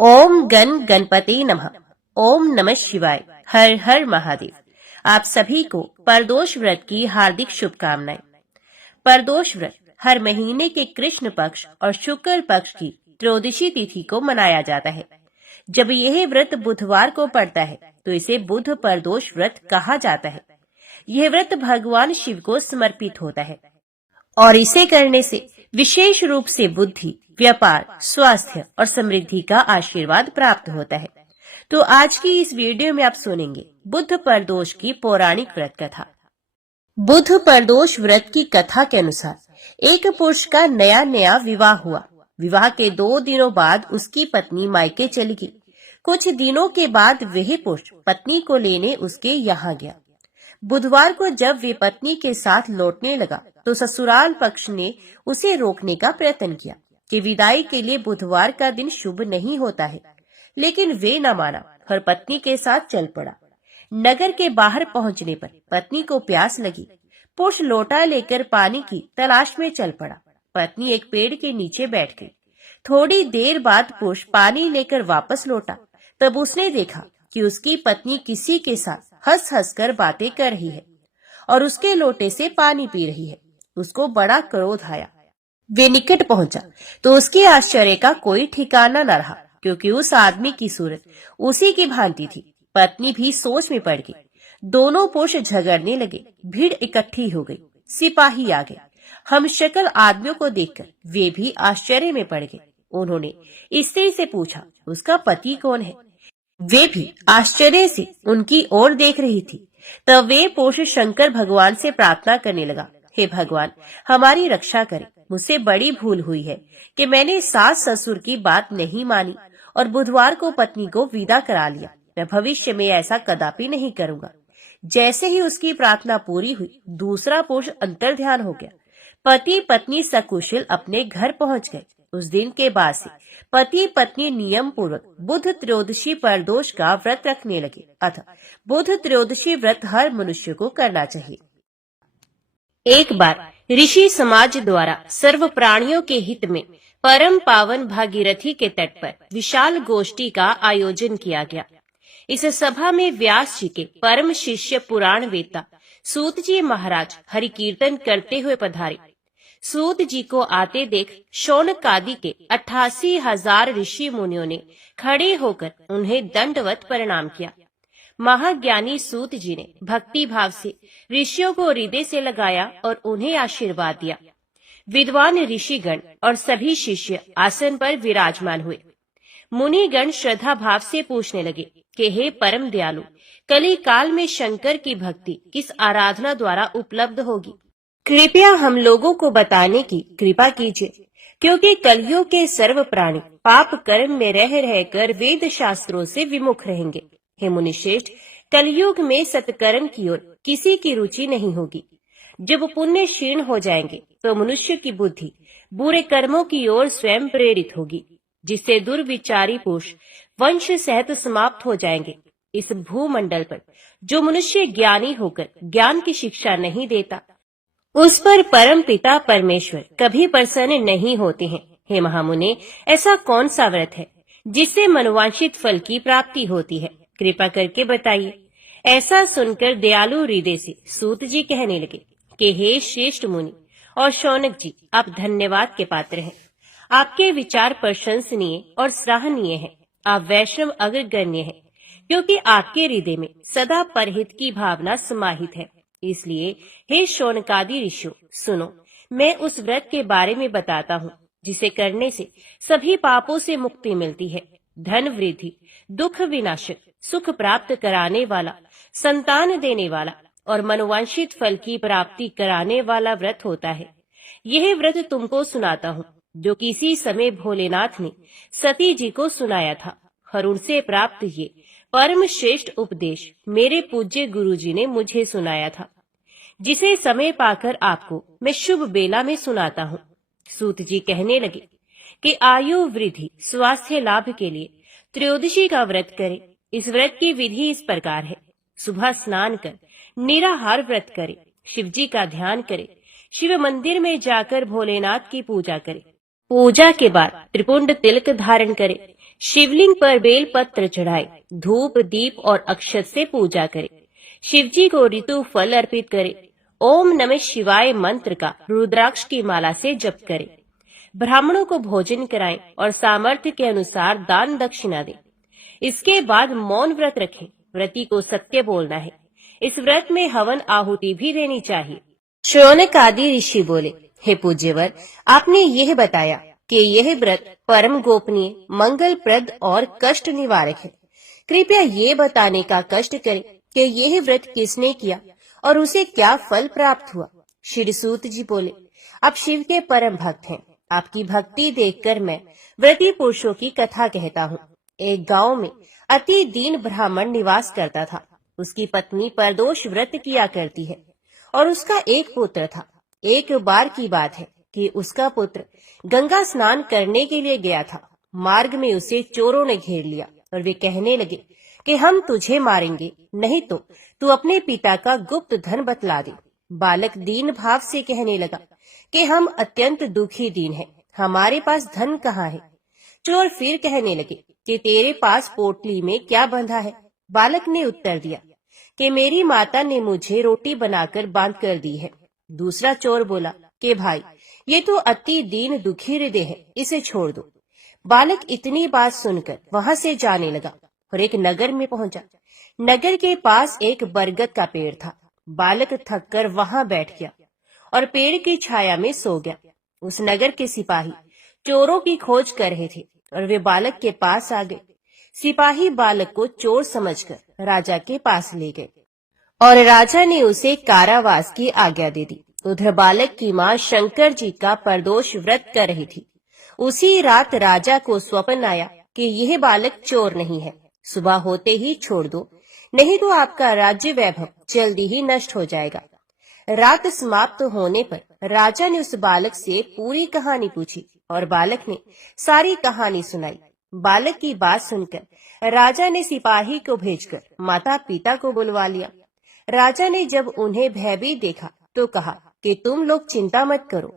ओम गण गणपति नमः। ओम नमः शिवाय। हर हर महादेव। आप सभी को प्रदोष व्रत की हार्दिक शुभकामनाएं। प्रदोष व्रत हर महीने के कृष्ण पक्ष और शुक्ल पक्ष की त्रयोदशी तिथि को मनाया जाता है। जब यह व्रत बुधवार को पड़ता है तो इसे बुध प्रदोष व्रत कहा जाता है। यह व्रत भगवान शिव को समर्पित होता है और इसे करने से विशेष रूप से बुद्धि, व्यापार, स्वास्थ्य और समृद्धि का आशीर्वाद प्राप्त होता है। तो आज की इस वीडियो में आप सुनेंगे बुध प्रदोष की पौराणिक व्रत कथा। बुध प्रदोष व्रत की कथा के अनुसार एक पुरुष का नया विवाह हुआ। विवाह के 2 दिनों बाद उसकी पत्नी मायके चली गई। कुछ दिनों के बाद वह पुरुष पत्नी को लेने उसके यहाँ गया। बुधवार को जब वे पत्नी के साथ लौटने लगा तो ससुराल पक्ष ने उसे रोकने का प्रयत्न किया कि विदाई के लिए बुधवार का दिन शुभ नहीं होता है, लेकिन वे न माना और पत्नी के साथ चल पड़ा। नगर के बाहर पहुंचने पर पत्नी को प्यास लगी। पुरुष लोटा लेकर पानी की तलाश में चल पड़ा। पत्नी एक पेड़ के नीचे बैठ गई। थोड़ी देर बाद पुरुष पानी लेकर वापस लौटा। तब उसने देखा कि उसकी पत्नी किसी के साथ हंस कर बातें कर रही है और उसके लोटे से पानी पी रही है। उसको बड़ा क्रोध आया। वे निकट पहुंचा तो उसके आश्चर्य का कोई ठिकाना न रहा, क्योंकि उस आदमी की सूरत उसी की भांति थी। पत्नी भी सोच में पड़ गई। दोनों पुरुष झगड़ने लगे। भीड़ इकट्ठी हो गई। सिपाही आ गए। हम शक्ल आदमियों को देखकर वे भी आश्चर्य में पड़ गए। उन्होंने स्त्री से पूछा, उसका पति कौन है? वे भी आश्चर्य से उनकी ओर देख रही थी। तब वे पुरुष शंकर भगवान से प्रार्थना करने लगा, हे भगवान, हमारी रक्षा करें। मुझसे बड़ी भूल हुई है कि मैंने सास ससुर की बात नहीं मानी और बुधवार को पत्नी को विदा करा लिया। मैं भविष्य में ऐसा कदापि नहीं करूंगा। जैसे ही उसकी प्रार्थना पूरी हुई, दूसरा पुरुष अंतर्ध्यान हो गया। पति पत्नी सकुशल अपने घर पहुंच गए। उस दिन के बाद से पति पत्नी नियम पूर्वक बुध त्रयोदशी प्रदोष का व्रत रखने लगे। अतः बुध त्रयोदशी व्रत हर मनुष्य को करना चाहिए। एक बार ऋषि समाज द्वारा सर्व प्राणियों के हित में परम पावन भागीरथी के तट पर विशाल गोष्ठी का आयोजन किया गया। इस सभा में व्यास जी के परम शिष्य पुराण वेत्ता सूत जी महाराज हरि कीर्तन करते हुए पधारे। सूत जी को आते देख शौनकादि के 88,000 ऋषि मुनियों ने खड़े होकर उन्हें दंडवत प्रणाम किया। महाज्ञानी सूत जी ने भक्ति भाव से ऋषियों को हृदय से लगाया और उन्हें आशीर्वाद दिया। विद्वान ऋषिगण और सभी शिष्य आसन पर विराजमान हुए। मुनिगण श्रद्धा भाव से पूछने लगे कि हे परम दयालु, कली काल में शंकर की भक्ति किस आराधना द्वारा उपलब्ध होगी? कृपया हम लोगों को बताने की कृपा कीजिए, क्योंकि कलयुग के सर्व प्राणी पाप कर्म में रह कर वेद शास्त्रों से विमुख रहेंगे। हे मुनिश्रेष्ठ, कलयुग में सत्कर्म की ओर किसी की रुचि नहीं होगी। जब पुण्य क्षीण हो जाएंगे तो मनुष्य की बुद्धि बुरे कर्मों की ओर स्वयं प्रेरित होगी, जिससे दुर्विचारी पुरुष वंश सहित समाप्त हो जाएंगे। इस भूमंडल पर जो मनुष्य ज्ञानी होकर ज्ञान की शिक्षा नहीं देता, उस पर परम पिता परमेश्वर कभी प्रसन्न नहीं होते हैं। हे महामुने, ऐसा कौन सा व्रत है जिससे मनोवांछित फल की प्राप्ति होती है? कृपा करके बताइए। ऐसा सुनकर दयालु हृदय से सूत जी कहने लगे कि हे श्रेष्ठ मुनि और शौनक जी, आप धन्यवाद के पात्र हैं। आपके विचार प्रशंसनीय और सराहनीय हैं। आप वैष्णव अग्रगण्य हैं, क्योंकि आपके हृदय में सदा परहित की भावना समाहित है। इसलिए हे शौनकादि ऋषियों, सुनो, मैं उस व्रत के बारे में बताता हूँ जिसे करने से सभी पापों से मुक्ति मिलती है। धन वृद्धि, दुख विनाशक, सुख प्राप्त कराने वाला, संतान देने वाला और मनोवांछित फल की प्राप्ति कराने वाला व्रत होता है। यह व्रत तुमको सुनाता हूँ, जो किसी समय भोलेनाथ ने सती जी को सुनाया था और उनसे प्राप्त ये परम श्रेष्ठ उपदेश मेरे पूज्य गुरु जी ने मुझे सुनाया था, जिसे समय पाकर आपको मैं शुभ बेला में सुनाता हूँ। सूत जी कहने लगे कि आयु वृद्धि स्वास्थ्य लाभ के लिए त्रयोदशी का व्रत करें। इस व्रत की विधि इस प्रकार है। सुबह स्नान कर निराहार व्रत करे, शिव जी का ध्यान करे, शिव मंदिर में जाकर भोलेनाथ की पूजा करे। पूजा के बाद त्रिपुंड तिलक धारण करे, शिवलिंग पर बेल पत्र चढ़ाए, धूप दीप और अक्षत से पूजा करे, शिवजी को ऋतु फल अर्पित करे, ओम नमः शिवाय मंत्र का रुद्राक्ष की माला से जप करे, ब्राह्मणों को भोजन कराएं और सामर्थ्य के अनुसार दान दक्षिणा दें। इसके बाद मौन व्रत रखें। व्रती को सत्य बोलना है। इस व्रत में हवन आहुति भी देनी चाहिए। शौनक आदि ऋषि बोले, हे पूज्यवर, आपने यह बताया कि यह व्रत परम गोपनीय, मंगलप्रद और कष्ट निवारक है। कृपया ये बताने का कष्ट करें कि यह व्रत किसने किया और उसे क्या फल प्राप्त हुआ। श्री सूत जी बोले, आप शिव के परम भक्त हैं। आपकी भक्ति देखकर मैं व्रती पुरुषों की कथा कहता हूँ। एक गांव में अति दीन ब्राह्मण निवास करता था। उसकी पत्नी परदोष व्रत किया करती है और उसका एक पुत्र था। एक बार की बात है कि उसका पुत्र गंगा स्नान करने के लिए गया था। मार्ग में उसे चोरों ने घेर लिया और वे कहने लगे कि हम तुझे मारेंगे, नहीं तो तू अपने पिता का गुप्त धन बतला दे। बालक दीन भाव से कहने लगा कि हम अत्यंत दुखी दीन हैं, हमारे पास धन कहाँ है। चोर फिर कहने लगे कि तेरे पास पोटली में क्या बंधा है। बालक ने उत्तर दिया कि मेरी माता ने मुझे रोटी बनाकर बांध कर दी है। दूसरा चोर बोला कि भाई, ये तो अति दीन दुखी हृदय है, इसे छोड़ दो। बालक इतनी बात सुनकर वहां से जाने लगा और एक नगर में पहुंचा। नगर के पास एक बरगद का पेड़ था। बालक थककर वहां बैठ गया और पेड़ की छाया में सो गया। उस नगर के सिपाही चोरों की खोज कर रहे थे और वे बालक के पास आ गए। सिपाही बालक को चोर समझकर राजा के पास ले गए और राजा ने उसे कारावास की आज्ञा दे दी। उधर बालक की माँ शंकर जी का प्रदोष व्रत कर रही थी। उसी रात राजा को स्वप्न आया कि यह बालक चोर नहीं है, सुबह होते ही छोड़ दो, नहीं तो आपका राज्य वैभव जल्दी ही नष्ट हो जाएगा। रात समाप्त होने पर राजा ने उस बालक से पूरी कहानी पूछी और बालक ने सारी कहानी सुनाई। बालक की बात सुनकर राजा ने सिपाही को भेजकर माता पिता को बुलवा लिया। राजा ने जब उन्हें भयभीत देखा तो कहा कि तुम लोग चिंता मत करो,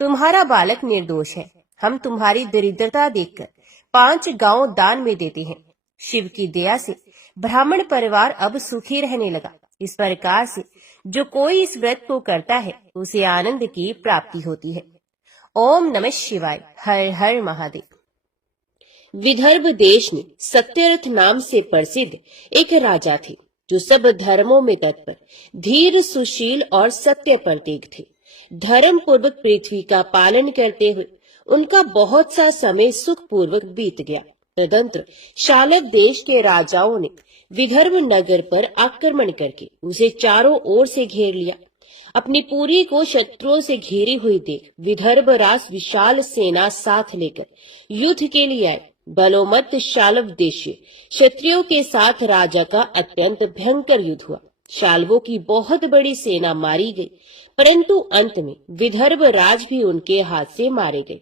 तुम्हारा बालक निर्दोष है। हम तुम्हारी दरिद्रता देखकर 5 गांव दान में देते हैं। शिव की दया से ब्राह्मण परिवार अब सुखी रहने लगा। इस प्रकार से जो कोई इस व्रत को करता है उसे आनंद की प्राप्ति होती है। ओम नमः शिवाय। हर हर महादेव। विदर्भ देश में सत्यरथ नाम से प्रसिद्ध एक राजा थे जो सब धर्मों में तत्पर, धीर, सुशील और सत्य प्रतीक थे। धर्म पूर्वक पृथ्वी का पालन करते हुए उनका बहुत सा समय सुख पूर्वक बीत गया। तदंतर शालव देश के राजाओं ने विदर्भ नगर पर आक्रमण करके उसे चारों ओर से घेर लिया। अपनी पुरी को शत्रुओं से घेरी हुई देख विदर्भ राज विशाल सेना साथ लेकर युद्ध के लिए आए। बलोमत शालव देशीय क्षत्रियों के साथ राजा का अत्यंत भयंकर युद्ध हुआ। शालवों की बहुत बड़ी सेना मारी गई, परंतु अंत में विदर्भ राज भी उनके हाथ से मारे गए।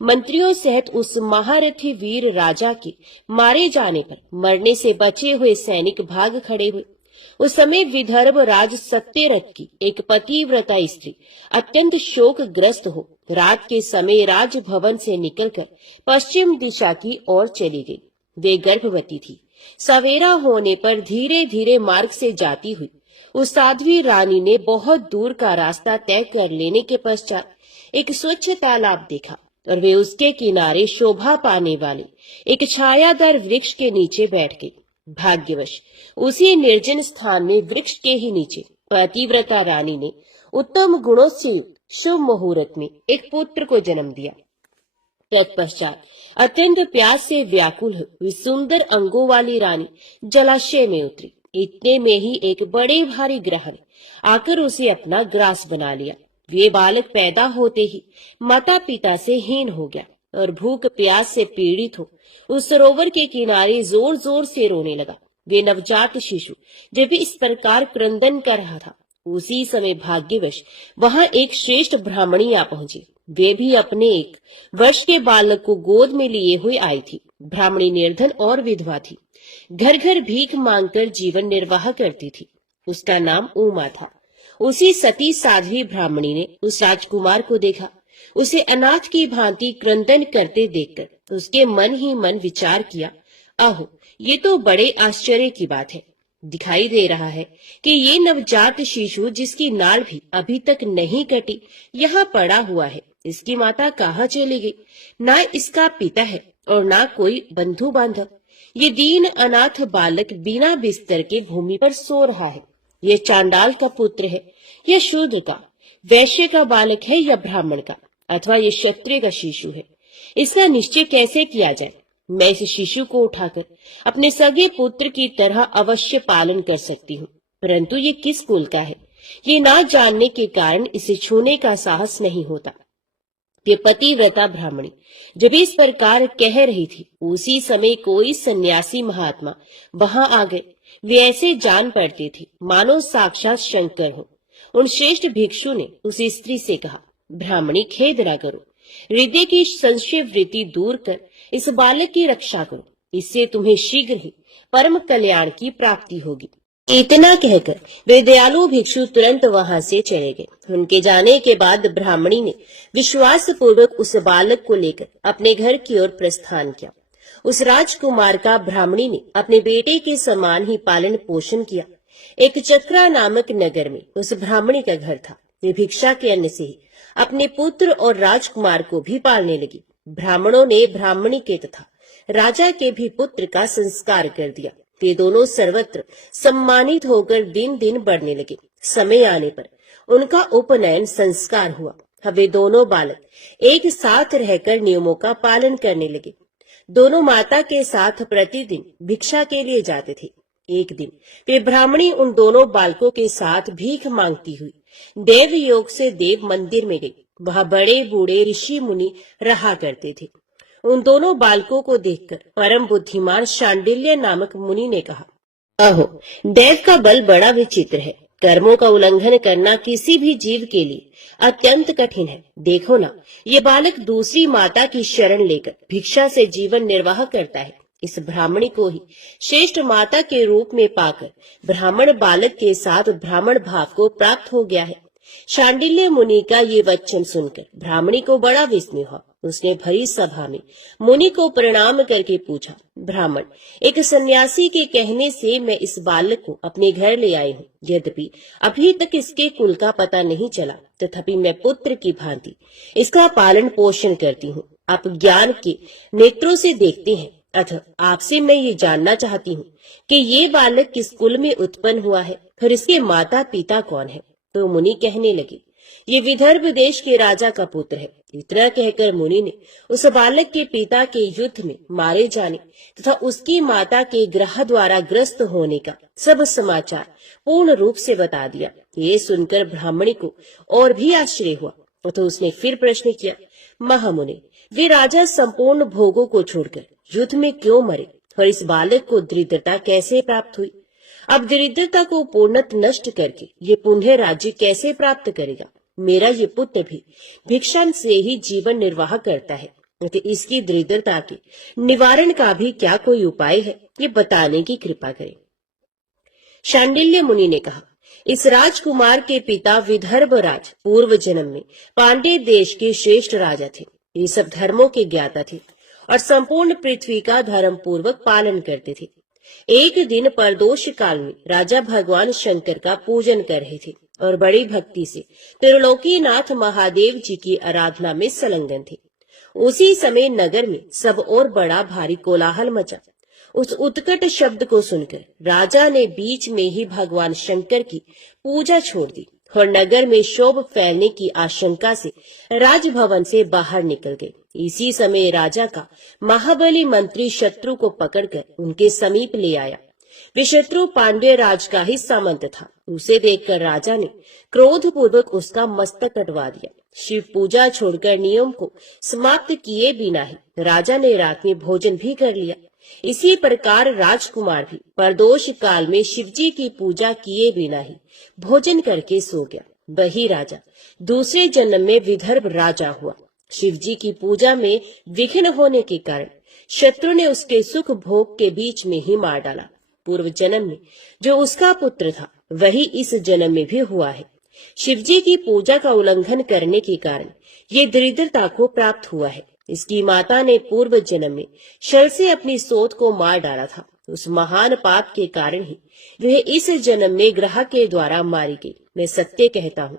मंत्रियों सहित उस महारथी वीर राजा के मारे जाने पर मरने से बचे हुए सैनिक भाग खड़े हुए। उस समय विदर्भ राज सत्यरथ की एक पतिव्रता स्त्री अत्यंत शोकग्रस्त हो रात के समय राजभवन से निकलकर पश्चिम दिशा की ओर चली गई। वे गर्भवती थी। सवेरा होने पर धीरे धीरे मार्ग से जाती हुई उस साध्वी रानी ने बहुत दूर का रास्ता तय कर लेने के पश्चात एक स्वच्छ तालाब देखा और वे उसके किनारे शोभा पाने वाले एक छायादार वृक्ष के नीचे बैठ गई। भाग्यवश उसी निर्जन स्थान में वृक्ष के ही नीचे पतिव्रता रानी ने उत्तम गुणों से युक्त शुभ मुहूर्त में एक पुत्र को जन्म दिया। तत्पश्चात अत्यंत प्यास से व्याकुल हुई सुंदर अंगों वाली रानी जलाशय में उतरी। इतने में ही एक बड़े भारी ग्रह ने आकर उसे अपना ग्रास बना लिया। वे बालक पैदा होते ही माता पिता से हीन हो गया और भूख प्यास से पीड़ित हो उस सरोवर के किनारे जोर जोर से रोने लगा। वे नवजात शिशु जब इस प्रकार क्रंदन कर रहा था, उसी समय भाग्यवश वहां एक श्रेष्ठ ब्राह्मणी आ पहुंची। वे भी अपने 1 वर्ष के बालक को गोद में लिए हुए आई थी। ब्राह्मणी निर्धन और विधवा थी। घर घर भीख मांगकर जीवन निर्वाह करती थी। उसका नाम उमा था। उसी सती साध्वी ब्राह्मणी ने उस राजकुमार को देखा। उसे अनाथ की भांति क्रंदन करते देखकर उसके मन ही मन विचार किया, आहो, ये तो बड़े आश्चर्य की बात है। दिखाई दे रहा है कि ये नवजात शिशु जिसकी नाल भी अभी तक नहीं कटी यहाँ पड़ा हुआ है। इसकी माता कहाँ चली गई? ना इसका पिता है और ना कोई बंधु बांधव। ये दीन अनाथ बालक बिना बिस्तर के भूमि पर सो रहा है। ये चांडाल का पुत्र है या शूद्र का, वैश्य का बालक है या ब्राह्मण का, अथवा ये क्षत्रिय का शिशु है। इसका निश्चय कैसे किया जाए? मैं इस शिशु को उठाकर अपने सगे पुत्र की तरह अवश्य पालन कर सकती हूँ, परंतु ये किस कुल का है, ये ना जानने के कारण इसे छूने का साहस नहीं होता। ये पतिव्रता ब्राह्मणी जब इस प्रकार कह रही थी, उसी समय कोई सन्यासी महात्मा वहां आ गए। वे ऐसे जान पड़ते थे मानो साक्षात शंकर हो। उन श्रेष्ठ भिक्षु ने उस स्त्री से कहा, ब्राह्मणी खेद ना करो, हृदय की संशय वृत्ति दूर कर इस बालक की रक्षा करो, इससे तुम्हें शीघ्र ही परम कल्याण की प्राप्ति होगी। इतना कहकर वे दयालु भिक्षु तुरंत वहां से चले गए। उनके जाने के बाद ब्राह्मणी ने विश्वास पूर्वक उस बालक को लेकर अपने घर की ओर प्रस्थान किया। उस राजकुमार का ब्राह्मणी ने अपने बेटे के समान ही पालन पोषण किया। एक चक्रा नामक नगर में उस ब्राह्मणी का घर था। वे भिक्षा के अन्न से ही अपने पुत्र और राजकुमार को भी पालने लगी। ब्राह्मणों ने ब्राह्मणी के तथा राजा के भी पुत्र का संस्कार कर दिया। वे दोनों सर्वत्र सम्मानित होकर दिन दिन बढ़ने लगे। समय आने पर उनका उपनयन संस्कार हुआ। अब वे दोनों बालक एक साथ रहकर नियमों का पालन करने लगे। दोनों माता के साथ प्रतिदिन भिक्षा के लिए जाते थे। एक दिन वे ब्राह्मणी उन दोनों बालकों के साथ भीख मांगती हुई देव योग से देव मंदिर में गई। वहां बड़े बूढ़े ऋषि मुनि रहा करते थे। उन दोनों बालकों को देखकर परम बुद्धिमान शांडिल्य नामक मुनि ने कहा, अहो, देव का बल बड़ा विचित्र है। कर्मों का उल्लंघन करना किसी भी जीव के लिए अत्यंत कठिन है। देखो ना, ये बालक दूसरी माता की शरण लेकर भिक्षा से जीवन निर्वाह करता है। इस ब्राह्मणी को ही श्रेष्ठ माता के रूप में पाकर ब्राह्मण बालक के साथ ब्राह्मण भाव को प्राप्त हो गया है। शांडिल्य मुनि का ये वचन सुनकर ब्राह्मणी को बड़ा विस्मय हुआ। उसने भरी सभा में मुनि को प्रणाम करके पूछा, ब्राह्मण, एक सन्यासी के कहने से मैं इस बालक को अपने घर ले आई हूँ। यद्यपि अभी तक इसके कुल का पता नहीं चला, तथापि मैं पुत्र की भांति इसका पालन पोषण करती हूँ। आप ज्ञान के नेत्रों से देखते हैं, अतः आपसे मैं ये जानना चाहती हूँ कि ये बालक किस कुल में उत्पन्न हुआ है, फिर इसके माता पिता कौन है? तो मुनि कहने लगे, ये विदर्भ देश के राजा का पुत्र है। इतना कहकर मुनि ने उस बालक के पिता के युद्ध में मारे जाने तथा उसकी माता के ग्रह द्वारा ग्रस्त होने का सब समाचार पूर्ण रूप से बता दिया। ये सुनकर ब्राह्मणी को और भी आश्चर्य हुआ। तो उसने फिर प्रश्न किया, महामुनि, वे राजा संपूर्ण भोगों को छोड़कर युद्ध में क्यों मरे और इस बालक को दरिद्रता कैसे प्राप्त हुई? अब दरिद्रता को पूर्णत नष्ट करके ये पुण्य राज्य कैसे प्राप्त करेगा? मेरा ये पुत्र भी भिक्षा से ही जीवन निर्वाह करता है, तो इसकी दरिद्रता के निवारण का भी क्या कोई उपाय है? ये बताने की कृपा करें। शांडिल्य मुनि ने कहा, इस राजकुमार के पिता विदर्भ राज पूर्व जन्म में पांड्य देश के श्रेष्ठ राजा थे। ये सब धर्मों के ज्ञाता थे और संपूर्ण पृथ्वी का धर्म पूर्वक पालन करते थे। एक दिन प्रदोष काल में राजा भगवान शंकर का पूजन कर रहे थे और बड़ी भक्ति से त्रिलोकीनाथ महादेव जी की आराधना में संलग्न थे। उसी समय नगर में सब और बड़ा भारी कोलाहल मचा। उस उत्कट शब्द को सुनकर राजा ने बीच में ही भगवान शंकर की पूजा छोड़ दी और नगर में शोभ फैलने की आशंका से राजभवन से बाहर निकल गए। इसी समय राजा का महाबली मंत्री शत्रु को पकड़कर उनके समीप ले आया। वे शत्रु पांड्य राज का ही सामंत था। उसे देखकर राजा ने क्रोध पूर्वक उसका मस्तक कटवा दिया। शिव पूजा छोड़कर नियम को समाप्त किए बिना ही राजा ने रात में भोजन भी कर लिया। इसी प्रकार राजकुमार भी प्रदोष काल में शिवजी की पूजा किए बिना ही भोजन करके सो गया। वही राजा दूसरे जन्म में विदर्भ राजा हुआ। शिवजी की पूजा में विघ्न होने के कारण शत्रु ने उसके सुख भोग के बीच में ही मार डाला। पूर्व जन्म में जो उसका पुत्र था वही इस जन्म में भी हुआ है। शिवजी की पूजा का उल्लंघन करने के कारण ये दरिद्रता को प्राप्त हुआ है। इसकी माता ने पूर्व जन्म में छल से अपनी सोत को मार डाला था। उस महान पाप के कारण ही वह इस जन्म में ग्रह के द्वारा मारी गई। मैं सत्य कहता हूँ,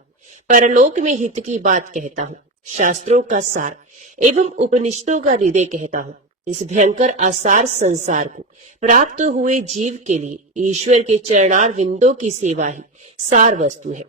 परलोक में हित की बात कहता हूँ, शास्त्रों का सार एवं उपनिषदों का हृदय कहता हूँ। इस भयंकर असार संसार को प्राप्त हुए जीव के लिए ईश्वर के चरणार विंदों की सेवा ही सार वस्तु है।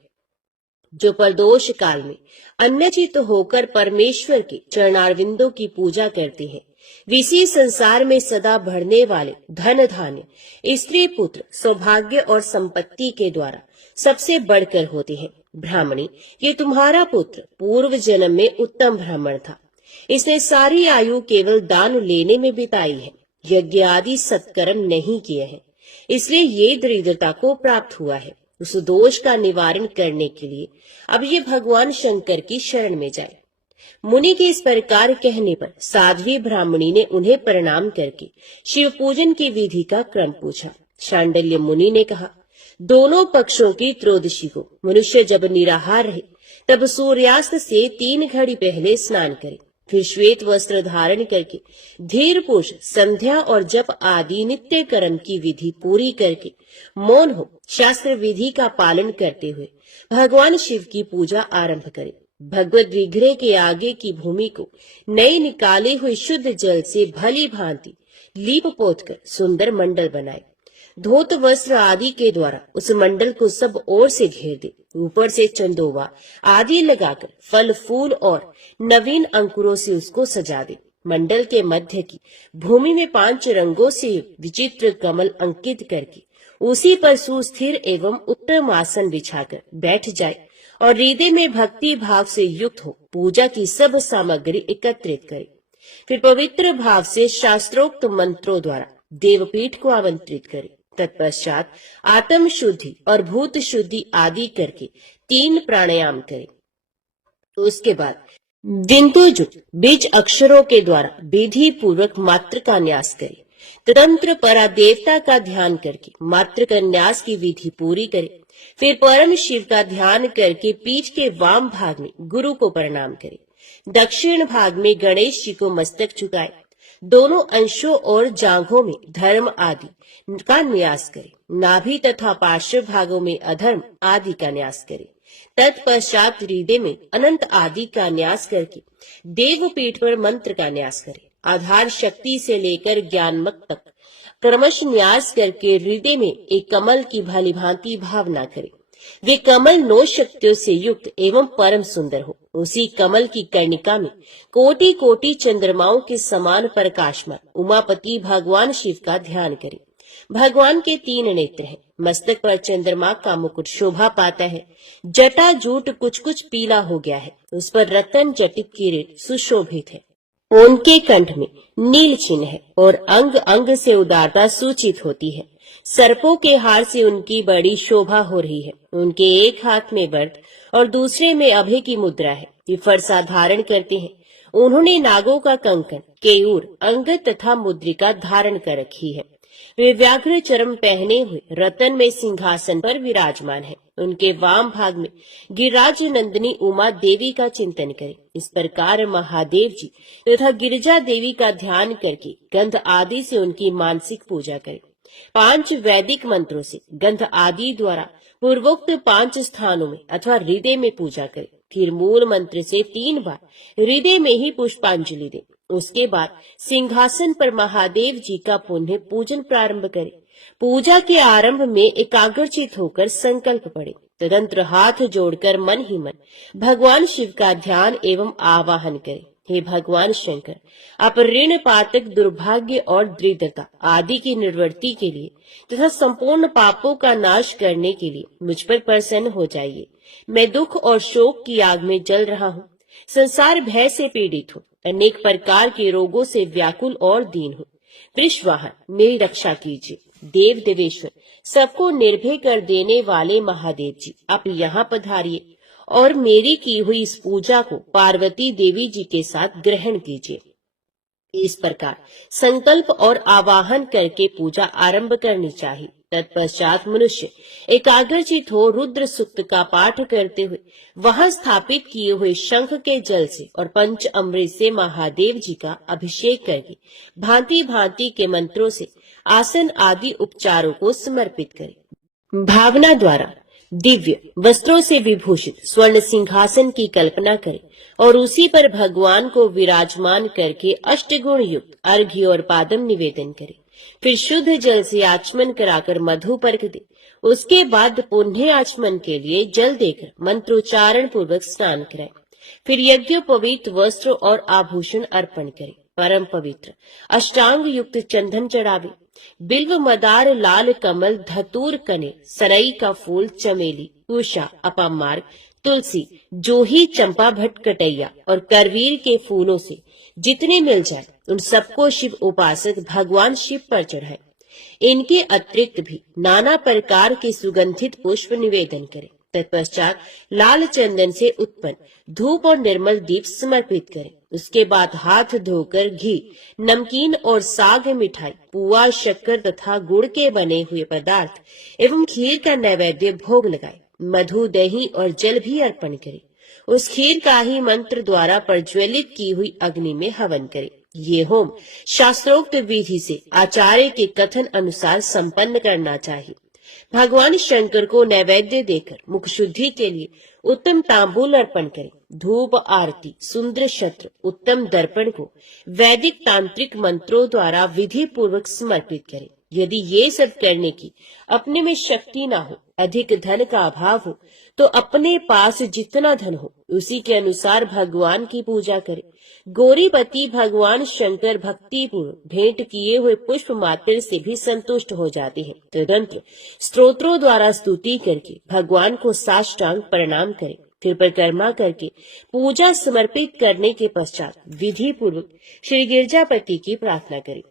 जो परदोष काल में अन्यचित होकर परमेश्वर के चरणारविंदों की पूजा करते हैं, विसी संसार में सदा बढ़ने वाले धन धान्य, स्त्री पुत्र, सौभाग्य और संपत्ति के द्वारा सबसे बढ़कर होते हैं। ब्राह्मणी, ये तुम्हारा पुत्र पूर्व जन्म में उत्तम ब्राह्मण था। इसने सारी आयु केवल दान लेने में बिताई है, यज्ञ आदि सत्कर्म नहीं किए हैं, इसलिए ये दरिद्रता को प्राप्त हुआ है। उस दोष का निवारण करने के लिए अब ये भगवान शंकर की शरण में जाए। मुनि के इस प्रकार कहने पर साध्वी ब्राह्मणी ने उन्हें प्रणाम करके शिव पूजन की विधि का क्रम पूछा। शांडिल्य मुनि ने कहा, दोनों पक्षों की त्रयोदशी को मनुष्य जब निराहार रहे तब सूर्यास्त से 3 घड़ी पहले स्नान करे, फिर श्वेत वस्त्र धारण करके धीर पुरुष संध्या और जप आदि नित्य कर्म की विधि पूरी करके मौन हो शास्त्र विधि का पालन करते हुए भगवान शिव की पूजा आरंभ करे। भगवत विग्रह के आगे की भूमि को नए निकाले हुए शुद्ध जल से भली भांति लीप पोत कर सुंदर मंडल बनाए। धोत वस्त्र आदि के द्वारा उस मंडल को सब ओर से घेर दे। ऊपर से चंदोवा आदि लगाकर फल फूल और नवीन अंकुरों से उसको सजा दे। मंडल के मध्य की भूमि में 5 रंगों से विचित्र कमल अंकित करके उसी पर सुस्थिर एवं उत्तम आसन बिछाकर बैठ जाए और हृदय में भक्ति भाव से युक्त हो पूजा की सब सामग्री एकत्रित करे। फिर पवित्र भाव से शास्त्रोक्त मंत्रों द्वारा देवपीठ को आमंत्रित करे। तत्पश्चात आत्म शुद्धि और भूत शुद्धि आदि करके 3 प्राणायाम करे। उसके बाद दिंतुजुक्त बीज अक्षरों के द्वारा विधि पूर्वक मात्र का न्यास करे। तंत्र परा देवता का ध्यान करके मात्र का न्यास की विधि पूरी करे। फिर परम शिव का ध्यान करके पीठ के वाम भाग में गुरु को प्रणाम करे। दक्षिण भाग में गणेश जी को मस्तक झुकाए। दोनों अंशों और जांघों में धर्म आदि का न्यास करे। नाभि तथा पार्श्व भागों में अधर्म आदि का न्यास करे। तत्पश्चात हृदय में अनंत आदि का न्यास करके देवपीठ पर मंत्र का न्यास करे। आधार शक्ति से लेकर ज्ञानमक तक क्रमश न्यास करके हृदय में एक कमल की भली भांति भावना करे। वे कमल 9 शक्तियों से युक्त एवं परम सुंदर हो। उसी कमल की कर्णिका में कोटि कोटि चंद्रमाओं के समान प्रकाशमान उमापति भगवान शिव का ध्यान करे। भगवान के 3 नेत्र हैं। मस्तक पर चंद्रमा का मुकुट शोभा पाता है। जटा जूट कुछ कुछ पीला हो गया है। उस पर रतन जटित किरीट सुशोभित है। उनके कंठ में नील चिन्ह है और अंग अंग से उदारता सूचित होती है। सर्पों के हार से उनकी बड़ी शोभा हो रही है। उनके एक हाथ में वरद और दूसरे में अभय की मुद्रा है। वे फरसा धारण करते हैं। उन्होंने नागों का कंकण, केयूर, अंगद तथा मुद्रिका धारण कर रखी है। वे व्याघ्र चरम पहने हुए रतन में सिंहासन पर विराजमान है। उनके वाम भाग में गिरिराज नंदिनी उमा देवी का चिंतन करें। इस प्रकार महादेव जी तथा गिरिजा देवी का ध्यान करके गंध आदि से उनकी मानसिक पूजा करें। 5 वैदिक मंत्रों से गंध आदि द्वारा पूर्वोक्त 5 स्थानों में अथवा हृदय में पूजा करें। फिर मूल मंत्र से 3 बार हृदय में ही पुष्पांजलि दें। उसके बाद सिंहासन पर महादेव जी का पुण्य पूजन प्रारंभ करें। पूजा के आरंभ में एकाग्रचित होकर संकल्प पड़े। तदंतर हाथ जोड़कर मन ही मन भगवान शिव का ध्यान एवं आवाहन करें। हे भगवान शंकर, आप ऋण पातक दुर्भाग्य और दरिद्रता आदि की निवृत्ति के लिए तथा संपूर्ण पापों का नाश करने के लिए मुझ पर प्रसन्न हो जाइए। मैं दुख और शोक की आग में जल रहा हूँ। संसार भय से पीड़ित हूँ। अनेक प्रकार के रोगों से व्याकुल और दीन हूँ। वृषवाहन, मेरी रक्षा कीजिए। देव देवेश्वर, सबको निर्भय कर देने वाले महादेव जी, आप यहाँ पधारिए और मेरी की हुई इस पूजा को पार्वती देवी जी के साथ ग्रहण कीजिए। इस प्रकार संकल्प और आवाहन करके पूजा आरंभ करनी चाहिए। तत्पश्चात मनुष्य एकाग्रचित हो रुद्र सूक्त का पाठ करते हुए वहां स्थापित किए हुए शंख के जल से और पंच अमृत से महादेव जी का अभिषेक करके भांति भांति के मंत्रों से आसन आदि उपचारों को समर्पित करे। भावना द्वारा दिव्य वस्त्रों से विभूषित स्वर्ण सिंहासन की कल्पना करे और उसी पर भगवान को विराजमान करके अष्टगुण युक्त अर्घ्य और पादम निवेदन करे। फिर शुद्ध जल से आचमन कराकर मधु पर्क दे। उसके बाद पुण्य आचमन के लिए जल देकर मंत्रोच्चारण पूर्वक स्नान कराए। फिर यज्ञोपवीत वस्त्र और आभूषण अर्पण करे। परम पवित्र अष्टांग युक्त चंदन चढ़ावे। बिल्व मदार लाल कमल धतूर कने सरई का फूल चमेली उषा अपामार्ग तुलसी जोही चंपा भटकटैया और करवीर के फूलों से जितने मिल जाए उन सबको शिव उपासक भगवान शिव पर चढ़ाए। इनके अतिरिक्त भी नाना प्रकार के सुगंधित पुष्प निवेदन करें। तत्पश्चात लाल चंदन से उत्पन्न धूप और निर्मल दीप समर्पित करें। उसके बाद हाथ धोकर घी नमकीन और साग मिठाई पुआ शक्कर तथा गुड़ के बने हुए पदार्थ एवं खीर का नैवेद्य भोग लगाए। मधु दही और जल भी अर्पण करे। उस खीर का ही मंत्र द्वारा प्रज्वलित की हुई अग्नि में हवन करे। ये होम शास्त्रोक्त विधि से आचार्य के कथन अनुसार संपन्न करना चाहिए। भगवान शंकर को नैवेद्य देकर मुख शुद्धि के लिए उत्तम तांबूल अर्पण करें। धूप आरती सुंदर शस्त्र उत्तम दर्पण को वैदिक तांत्रिक मंत्रों द्वारा विधि पूर्वक समर्पित करें। यदि ये सब करने की अपने में शक्ति ना हो, अधिक धन का अभाव हो, तो अपने पास जितना धन हो उसी के अनुसार भगवान की पूजा करें। गौरीपति भगवान शंकर भक्ति पूर्वक भेंट किए हुए पुष्प मात्र से भी संतुष्ट हो जाते हैं। तदंतर स्तोत्रों द्वारा स्तुति करके भगवान को साष्टांग प्रणाम करें। फिर परिक्रमा करके पूजा समर्पित करने के पश्चात विधि पूर्वक श्री गिरजापति की प्रार्थना करें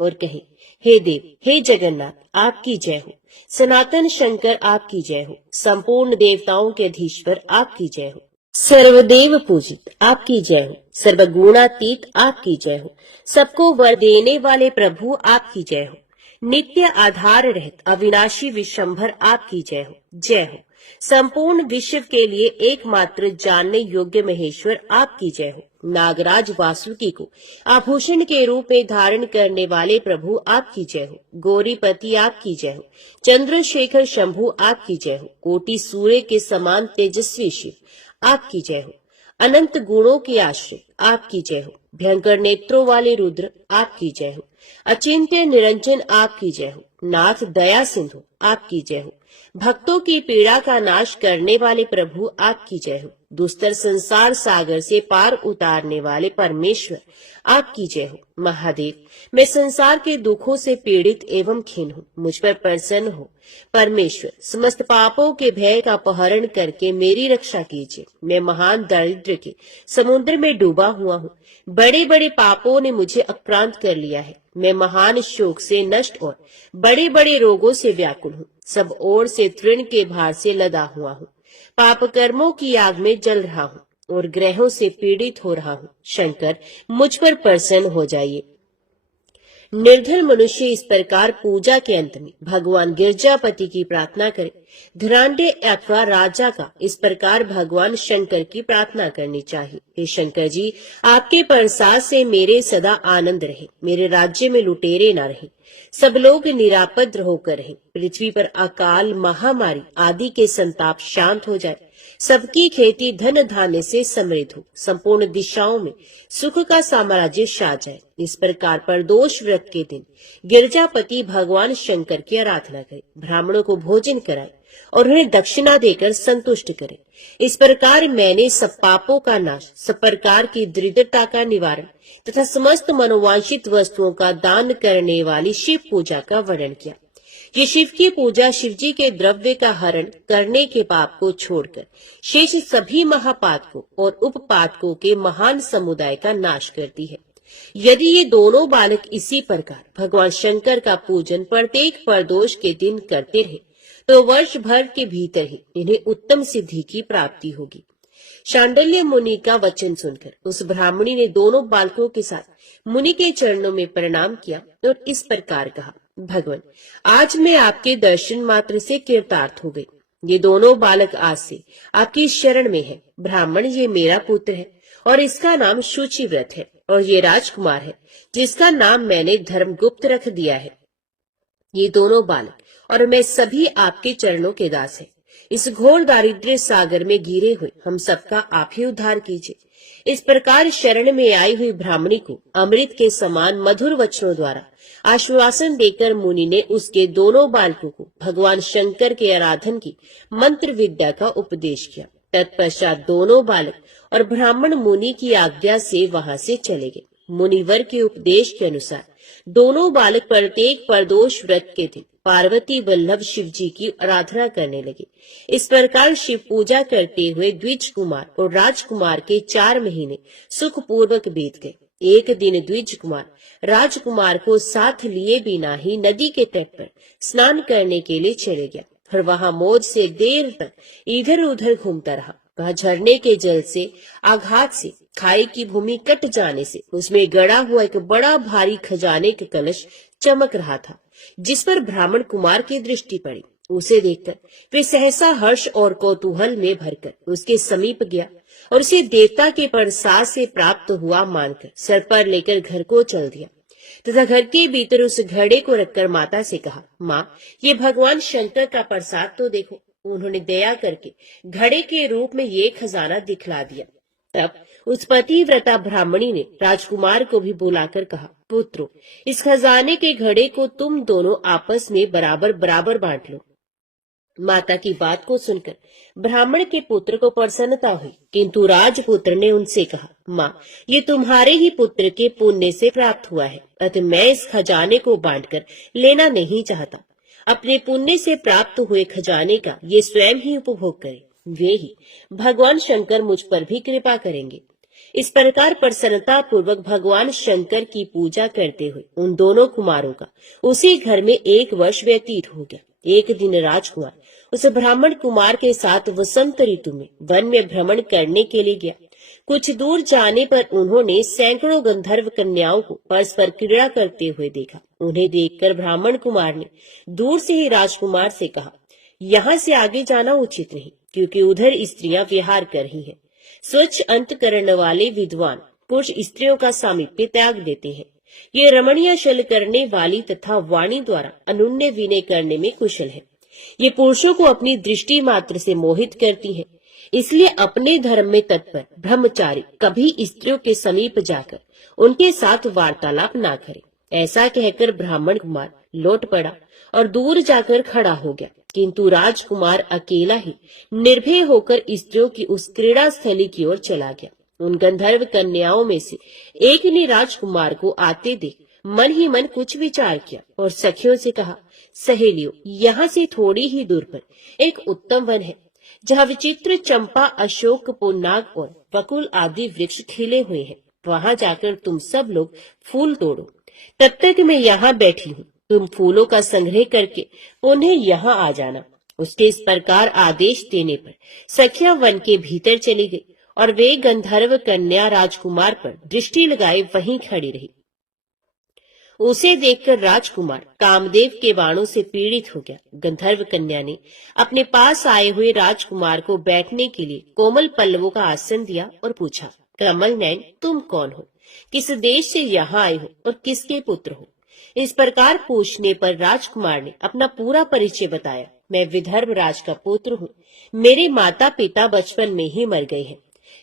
और कहे, हे देव, हे जगन्नाथ, आपकी जय हो। सनातन शंकर आपकी जय हो। संपूर्ण देवताओं के अधीश्वर आपकी जय हो। सर्वदेव पूजित आपकी जय हो। सर्वगुणातीत आपकी जय हो। सबको वर देने वाले प्रभु आपकी जय हो। नित्य आधार रहित अविनाशी विशंभर आपकी जय हो। जय हो। संपूर्ण विश्व के लिए एकमात्र जानने योग्य महेश्वर आपकी जय हो। नागराज वासुकी को आभूषण के रूप में धारण करने वाले प्रभु आपकी जय हो। गौरीपति आपकी जय हो। चंद्रशेखर शंभु आपकी जय हो। कोटि सूर्य के समान तेजस्वी शिव आपकी जय हो। अनंत गुणों के आश्रय आपकी जय हो। भयंकर नेत्रों वाले रुद्र आपकी जय हो। अचिंत्य निरंजन आपकी जय हो। नाथ दया सिंधु आपकी जय हो। भक्तों की पीड़ा का नाश करने वाले प्रभु आपकी जय हो। दुस्तर संसार सागर से पार उतारने वाले परमेश्वर आपकी जय हो। महादेव, मैं संसार के दुखों से पीड़ित एवं खिन्न हूँ, मुझ पर प्रसन्न हो। परमेश्वर, समस्त पापों के भय का अपहरण करके मेरी रक्षा कीजिए। मैं महान दारिद्र्य के समुद्र में डूबा हुआ हूँ। बड़े बड़े पापों ने मुझे आक्रांत कर लिया है। मैं महान शोक से नष्ट और बड़े बड़े रोगों से व्याकुल हूँ। सब ओर से तृण के भार से लदा हुआ हूँ। पाप कर्मों की आग में जल रहा हूँ और ग्रहों से पीड़ित हो रहा हूँ। शंकर, मुझ पर प्रसन्न हो जाइए। निर्धन मनुष्य इस प्रकार पूजा के अंत में भगवान गिरजापति की प्रार्थना करे। धनाढ्य अथवा राजा का इस प्रकार भगवान शंकर की प्रार्थना करनी चाहिए। हे शंकर जी, आपके प्रसाद से मेरे सदा आनंद रहे। मेरे राज्य में लुटेरे न रहे। सब लोग निरापद होकर रहे। पृथ्वी पर अकाल महामारी आदि के संताप शांत हो जाए। सबकी खेती धन धान्य से समृद्ध हो। संपूर्ण दिशाओं में सुख का साम्राज्य छा जाए। इस प्रकार प्रदोष व्रत के दिन गिरजापति भगवान शंकर की आराधना करे। ब्राह्मणों को भोजन कराए और उन्हें दक्षिणा देकर संतुष्ट करे। इस प्रकार मैंने सब पापों का नाश, सब प्रकार की दरिद्रता का निवारण तथा समस्त मनोवांछित वस्तुओं का दान करने वाली शिव पूजा का वर्णन किया। ये शिव की पूजा शिव जी के द्रव्य का हरण करने के पाप को छोड़कर शेष सभी महापातकों और उपपातकों के महान समुदाय का नाश करती है। यदि ये दोनों बालक इसी प्रकार भगवान शंकर का पूजन प्रत्येक प्रदोष के दिन करते रहे तो वर्ष भर के भीतर ही इन्हें उत्तम सिद्धि की प्राप्ति होगी। शांडिल्य मुनि का वचन सुनकर उस ब्राह्मणी ने दोनों बालकों के साथ मुनि के चरणों में प्रणाम किया और इस प्रकार कहा, भगवान, आज मैं आपके दर्शन मात्र से कृतार्थ हो गई। ये दोनों बालक आज से आपकी शरण में है। ब्राह्मण, ये मेरा पुत्र है और इसका नाम शुचिव्रत है, और ये राजकुमार है जिसका नाम मैंने धर्मगुप्त रख दिया है। ये दोनों बालक और मैं सभी आपके चरणों के दास हैं। इस घोर दारिद्र्य सागर में गिरे हुए हम सबका आप ही उद्धार कीजिए। इस प्रकार शरण में आई हुई ब्राह्मणी को अमृत के समान मधुर वचनों द्वारा आश्वासन देकर मुनि ने उसके दोनों बालकों को भगवान शंकर के आराधन की मंत्र विद्या का उपदेश किया। तत्पश्चात दोनों बालक और ब्राह्मण मुनि की आज्ञा से वहां से चले गए। मुनिवर के उपदेश के अनुसार दोनों बालक प्रत्येक प्रदोष व्रत के दिन पार्वती वल्लभ शिव जी की आराधना करने लगे। इस प्रकार शिव पूजा करते हुए द्विज कुमार और राजकुमार के 4 महीने सुखपूर्वक बीत गए। एक दिन द्विज कुमार राजकुमार को साथ लिए बिना ही नदी के तट पर स्नान करने के लिए चले गया और वहां मौज से देर तक इधर उधर घूमता रहा। वह झरने के जल से आघात से खाई की भूमि कट जाने से उसमें गड़ा हुआ एक बड़ा भारी खजाने का कलश चमक रहा था, जिस पर ब्राह्मण कुमार की दृष्टि पड़ी। उसे देखकर वे सहसा हर्ष और कौतूहल में भरकर उसके समीप गया और उसे देवता के प्रसाद से प्राप्त हुआ मानकर सर पर लेकर घर को चल दिया तथा घर के भीतर उस घड़े को रखकर माता से कहा, माँ, ये भगवान शंकर का प्रसाद तो देखो। उन्होंने दया करके घड़े के रूप में ये खजाना दिखला दिया। तब उस पतिव्रता ब्राह्मणी ने राजकुमार को भी बुलाकर कहा, पुत्रो, इस खजाने के घड़े को तुम दोनों आपस में बराबर बराबर बांट लो। माता की बात को सुनकर ब्राह्मण के पुत्र को प्रसन्नता हुई, किंतु राजपुत्र ने उनसे कहा, माँ, ये तुम्हारे ही पुत्र के पुण्य से प्राप्त हुआ है, अतः मैं इस खजाने को बांटकर लेना नहीं चाहता। अपने पुण्य से प्राप्त हुए खजाने का ये स्वयं ही उपभोग करे। वे ही भगवान शंकर मुझ पर भी कृपा करेंगे। इस प्रकार प्रसन्नता पूर्वक भगवान शंकर की पूजा करते हुए उन दोनों कुमारों का उसी घर में 1 वर्ष व्यतीत हो गया। एक दिन राजकुमार उस ब्राह्मण कुमार के साथ वसंत ऋतु में वन में भ्रमण करने के लिए गया। कुछ दूर जाने पर उन्होंने सैकड़ों गंधर्व कन्याओं को परस्पर क्रीड़ा करते हुए देखा। उन्हें देखकर ब्राह्मण कुमार ने दूर से ही राजकुमार से कहा, यहाँ से आगे जाना उचित नहीं, क्योंकि उधर स्त्रियां विहार कर रही हैं। स्वच्छ अंतकरण वाले विद्वान पुरुष स्त्रियों का सामीप्य त्याग देते हैं। ये रमणीय छल करने वाली तथा वाणी द्वारा अनुन्य विनय करने में कुशल है। ये पुरुषों को अपनी दृष्टि मात्र से मोहित करती है। इसलिए अपने धर्म में तत्पर ब्रह्मचारी कभी स्त्रियों के समीप जाकर उनके साथ वार्तालाप ना करे। ऐसा कहकर ब्राह्मण कुमार लौट पड़ा और दूर जाकर खड़ा हो गया, किंतु राजकुमार अकेला ही निर्भय होकर स्त्रियों की उस क्रीड़ा स्थली की ओर चला गया। उन गंधर्व कन्याओं में से एक ने राजकुमार को आते देख मन ही मन कुछ विचार किया और सखियों से कहा, सहेलियों, यहाँ से थोड़ी ही दूर पर एक उत्तम वन है, जहाँ विचित्र चंपा, अशोक, पुन्नाग और बकुल आदि वृक्ष खिले हुए हैं। वहाँ जाकर तुम सब लोग फूल तोड़ो। तब तक मैं यहाँ बैठी हूँ। तुम फूलों का संग्रह करके उन्हें यहाँ आ जाना। उसके इस प्रकार आदेश देने पर सखियां वन के भीतर चली गई और वे गंधर्व कन्या राजकुमार पर दृष्टि लगाए वहीं खड़ी रही। उसे देखकर राजकुमार कामदेव के बाणों से पीड़ित हो गया। गंधर्व कन्या ने अपने पास आए हुए राजकुमार को बैठने के लिए कोमल पल्लवों का आसन दिया और पूछा, कमल नयन, तुम कौन हो? किस देश से यहाँ आए हो और किसके पुत्र हो? इस प्रकार पूछने पर राजकुमार ने अपना पूरा परिचय बताया। मैं विदर्भ राज का पुत्र हूँ। मेरे माता पिता बचपन में ही मर गए हैं।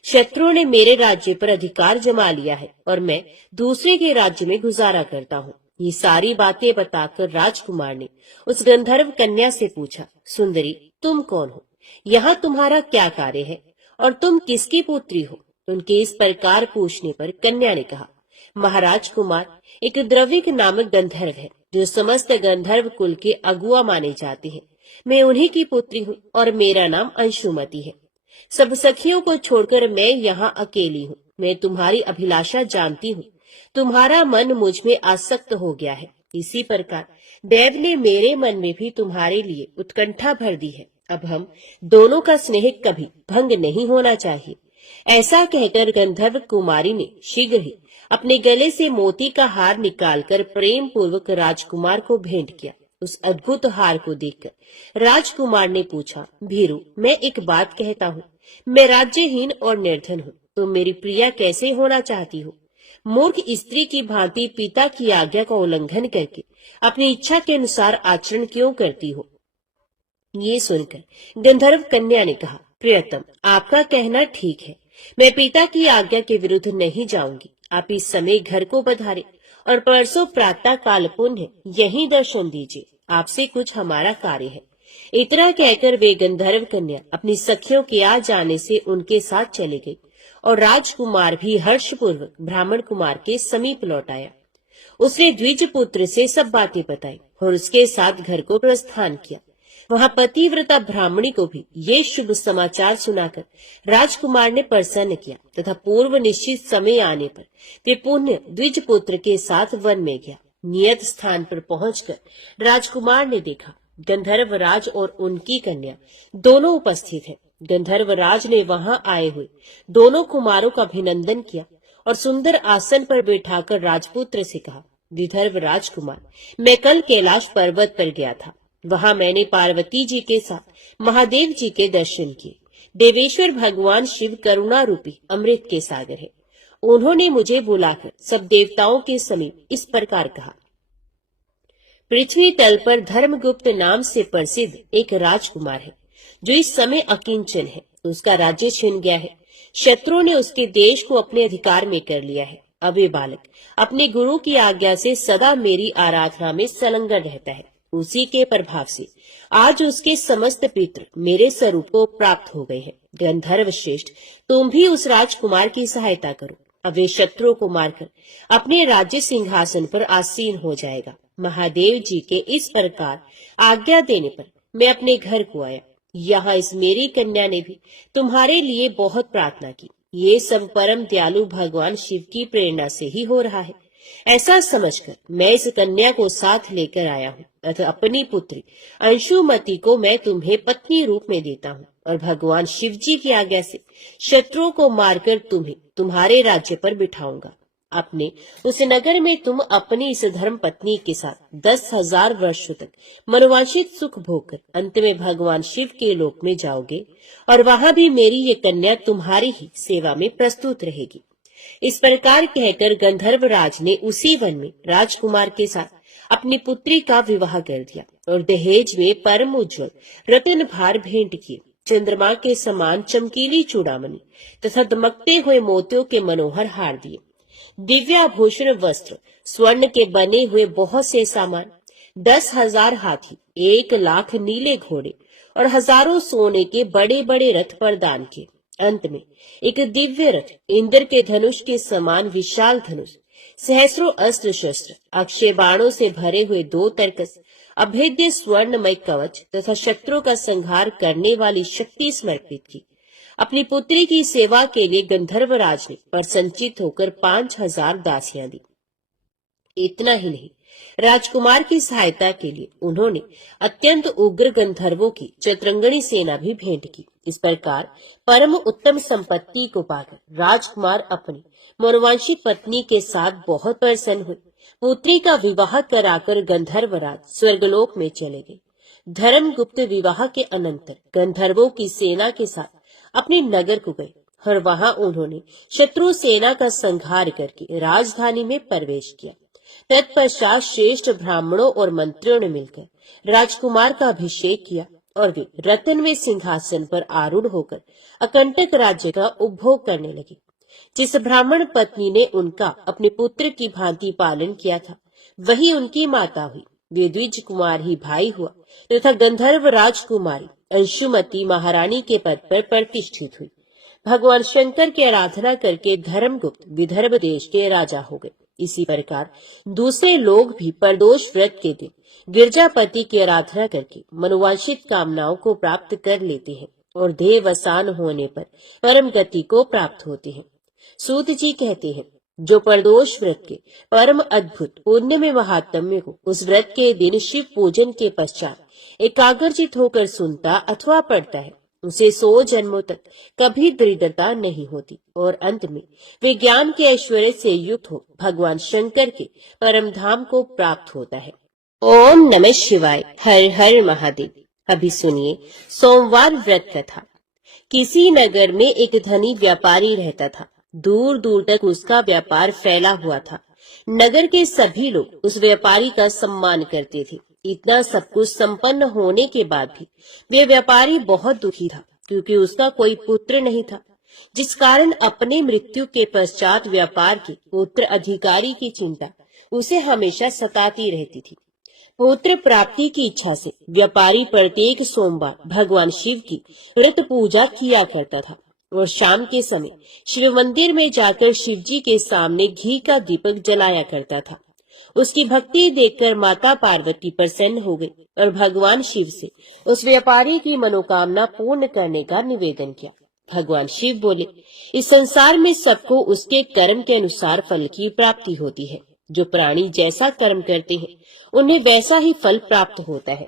शत्रुओं ने मेरे राज्य पर अधिकार जमा लिया है और मैं दूसरे के राज्य में गुजारा करता हूँ। ये सारी बातें बताकर राजकुमार ने उस गंधर्व कन्या से पूछा, सुंदरी, तुम कौन हो? यहाँ तुम्हारा क्या कार्य है और तुम किसकी पुत्री हो? उनके इस प्रकार पूछने पर कन्या ने कहा, महाराज कुमार, एक द्रविक नामक गंधर्व है जो समस्त गंधर्व कुल के अगुआ माने जाते हैं। मैं उन्हीं की पुत्री हूँ और मेरा नाम अंशुमति है। सब सखियों को छोड़कर मैं यहाँ अकेली हूँ। मैं तुम्हारी अभिलाषा जानती हूँ। तुम्हारा मन मुझ में आसक्त हो गया है। इसी प्रकार देव ने मेरे मन में भी तुम्हारे लिए उत्कंठा भर दी है। अब हम दोनों का स्नेह कभी भंग नहीं होना चाहिए। ऐसा कहकर गंधर्व कुमारी ने शीघ्र ही अपने गले से मोती का हार निकालकर प्रेम पूर्वक राजकुमार को भेंट किया। उस अद्भुत हार को देखकर राजकुमार ने पूछा, भीरू, मैं एक बात कहता हूँ, मैं राज्यहीन और निर्धन हूँ, तो मेरी प्रिया कैसे होना चाहती हो? मूर्ख स्त्री की भांति पिता की आज्ञा का उल्लंघन करके अपनी इच्छा के अनुसार आचरण क्यों करती हो? ये सुनकर गंधर्व कन्या ने कहा, प्रियतम, आपका कहना ठीक है, मैं पिता की आज्ञा के विरुद्ध नहीं जाऊंगी। आप इस समय घर को पधारे और परसों प्रातः काल पुण्य यहीं दर्शन दीजिए, आपसे कुछ हमारा कार्य है। इतना कहकर वे गंधर्व कन्या अपनी सखियों के आ जाने से उनके साथ चली गई और राजकुमार भी हर्षपूर्वक ब्राह्मण कुमार के समीप लौट आया। उसने द्विज पुत्र से सब बातें बताई और उसके साथ घर को प्रस्थान किया। वहां पतिव्रता ब्राह्मणी को भी ये शुभ समाचार सुनाकर राजकुमार ने प्रसन्न किया तथा पूर्व निश्चित समय आने पर वे पुण्य द्विज पुत्र के साथ वन में गया। नियत स्थान पर पहुंचकर राजकुमार ने देखा गंधर्व राज और उनकी कन्या दोनों उपस्थित हैं। गंधर्व राज ने वहां आए हुए दोनों कुमारों का अभिनंदन किया और सुंदर आसन पर बैठाकर राजपुत्र से कहा, विदर्भ राजकुमार, मैं कल कैलाश पर्वत पर गया था। वहां मैंने पार्वती जी के साथ महादेव जी के दर्शन किए। देवेश्वर भगवान शिव करुणा रूपी अमृत के सागर है। उन्होंने मुझे बुलाकर सब देवताओं के समीप इस प्रकार कहा, पृथ्वी तल पर धर्मगुप्त नाम से प्रसिद्ध एक राजकुमार है जो इस समय अकिंचन है। उसका राज्य छिन गया है। शत्रुओं ने उसके देश को अपने अधिकार में कर लिया है। अब ये बालक अपने गुरु की आज्ञा से सदा मेरी आराधना में संलग्न रहता है। उसी के प्रभाव से आज उसके समस्त पितृ मेरे स्वरूप को प्राप्त हो गए हैं। गंधर्व श्रेष्ठ, तुम भी उस राजकुमार की सहायता करो। अब वे शत्रुओं को मारकर अपने राज्य सिंहासन पर आसीन हो जाएगा। महादेव जी के इस प्रकार आज्ञा देने पर मैं अपने घर को आया। यहाँ इस मेरी कन्या ने भी तुम्हारे लिए बहुत प्रार्थना की। ये सब परम दयालु भगवान शिव की प्रेरणा से ही हो रहा है। ऐसा समझकर मैं इस कन्या को साथ लेकर आया हूँ तथा अपनी पुत्री अंशुमति को मैं तुम्हें पत्नी रूप में देता हूँ और भगवान शिव जी की आज्ञा से शत्रुओं को मारकर तुम्हें तुम्हारे राज्य पर बिठाऊंगा। अपने उस नगर में तुम अपनी इस धर्म पत्नी के साथ 10,000 वर्षों तक मनोवांछित सुख भोगकर अंत में भगवान शिव के लोक में जाओगे और वहां भी मेरी ये कन्या तुम्हारी ही सेवा में प्रस्तुत रहेगी। इस प्रकार कहकर गंधर्व राज ने उसी वन में राजकुमार के साथ अपनी पुत्री का विवाह कर दिया और दहेज में परम उज्ज्वल रत्न भार भेंट किए। चंद्रमा के समान चमकीली चूड़ामणि तथा दमकते हुए मोतियों के मनोहर हार दिए। दिव्याभूषण वस्त्र, स्वर्ण के बने हुए बहुत से सामान, 10,000 हाथी, 1,00,000 नीले घोड़े और हजारों सोने के बड़े बड़े रथ प्रदान किए। अंत में एक दिव्य रथ, इंद्र के धनुष के समान विशाल धनुष, सहस्रों अस्त्र शस्त्र, अक्षय बाणों से भरे हुए 2 तरकस, अभेद्य स्वर्णमय कवच तथा शत्रुओं का संहार करने वाली शक्ति समर्पित की। अपनी पुत्री की सेवा के लिए गंधर्वराज ने प्रसन्नचित होकर 5,000 दासियां दी। इतना ही नहीं, राजकुमार की सहायता के लिए उन्होंने अत्यंत उग्र गंधर्वों की चतुरंगणी सेना भी भेंट की। इस प्रकार परम उत्तम संपत्ति को पाकर राजकुमार अपनी मनोवांछित पत्नी के साथ बहुत प्रसन्न हुए। पुत्री का विवाह कराकर गंधर्वराज स्वर्गलोक में चले गए। धर्मगुप्त विवाह के अनंतर गंधर्वों की सेना के साथ अपने नगर को गए और वहां उन्होंने शत्रु सेना का संहार करके राजधानी में प्रवेश किया। तत्पश्चात श्रेष्ठ ब्राह्मणों और मंत्रियों ने मिलकर राजकुमार का अभिषेक किया और वे रत्नमय सिंहासन पर आरूढ़ होकर अकंटक राज्य का उपभोग करने लगे। जिस ब्राह्मण पत्नी ने उनका अपने पुत्र की भांति पालन किया था, वही उनकी माता हुई। वे द्विज कुमार ही भाई हुआ तथा गंधर्व राजकुमारी अंशुमति महारानी के पद पर प्रतिष्ठित हुई। भगवान शंकर की आराधना करके धर्मगुप्त विदर्भ देश के राजा हो गए। इसी प्रकार दूसरे लोग भी प्रदोष व्रत के दिन गिरजापति की आराधना करके मनोवांछित कामनाओं को प्राप्त कर लेते हैं और देहावसान होने पर परम गति को प्राप्त होते हैं। सूत जी कहते हैं, जो प्रदोष व्रत के परम अद्भुत पुण्य में महात्म्य को उस व्रत के दिन शिव पूजन के पश्चात एकाग्रचित होकर सुनता अथवा पढ़ता है, उसे 100 जन्मों तक कभी दरिद्रता नहीं होती और अंत में वे ज्ञान के ऐश्वर्य से युक्त हो भगवान शंकर के परम धाम को प्राप्त होता है। ओम नमः शिवाय। हर हर महादेव। अभी सुनिए सोमवार व्रत कथा। किसी नगर में एक धनी व्यापारी रहता था। दूर दूर तक उसका व्यापार फैला हुआ था। नगर के सभी लोग उस व्यापारी का सम्मान करते थे। इतना सब कुछ संपन्न होने के बाद भी वे व्यापारी बहुत दुखी था, क्योंकि उसका कोई पुत्र नहीं था, जिस कारण अपने मृत्यु के पश्चात व्यापार के पुत्र अधिकारी की चिंता उसे हमेशा सताती रहती थी। पुत्र प्राप्ति की इच्छा से व्यापारी प्रत्येक सोमवार भगवान शिव की व्रत पूजा किया करता था और शाम के समय शिव मंदिर में जाकर शिव जी के सामने घी का दीपक जलाया करता था। उसकी भक्ति देखकर माता पार्वती प्रसन्न हो गई और भगवान शिव से उस व्यापारी की मनोकामना पूर्ण करने का निवेदन किया। भगवान शिव बोले, इस संसार में सबको उसके कर्म के अनुसार फल की प्राप्ति होती है। जो प्राणी जैसा कर्म करते हैं उन्हें वैसा ही फल प्राप्त होता है।